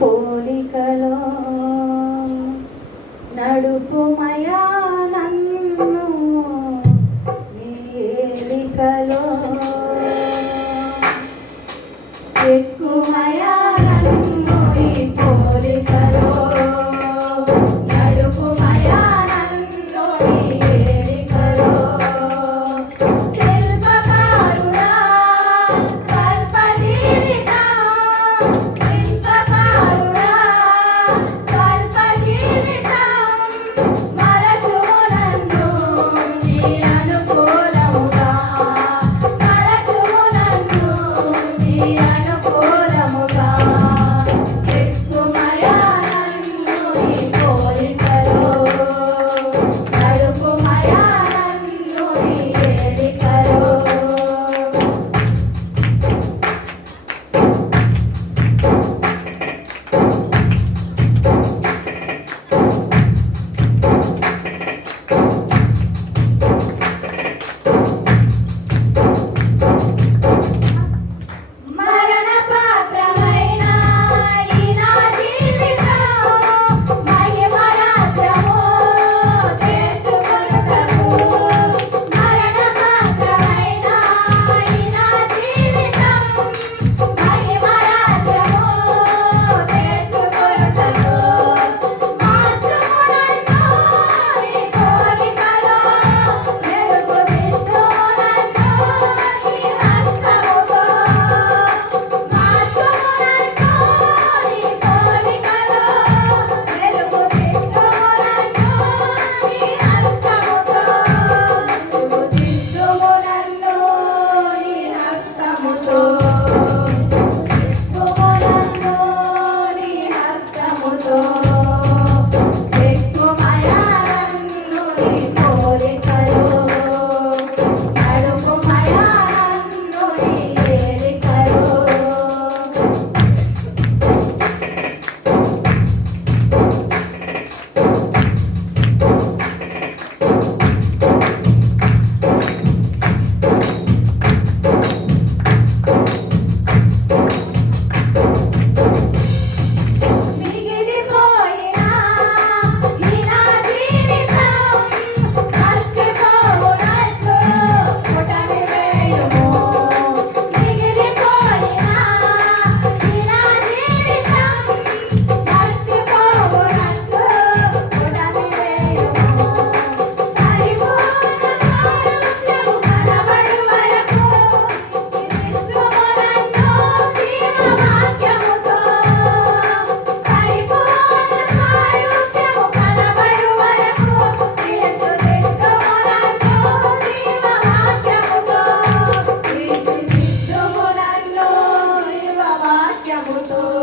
పోలికలో నడుపుమయా నన్ను నీ ఏలికలో. sepatu.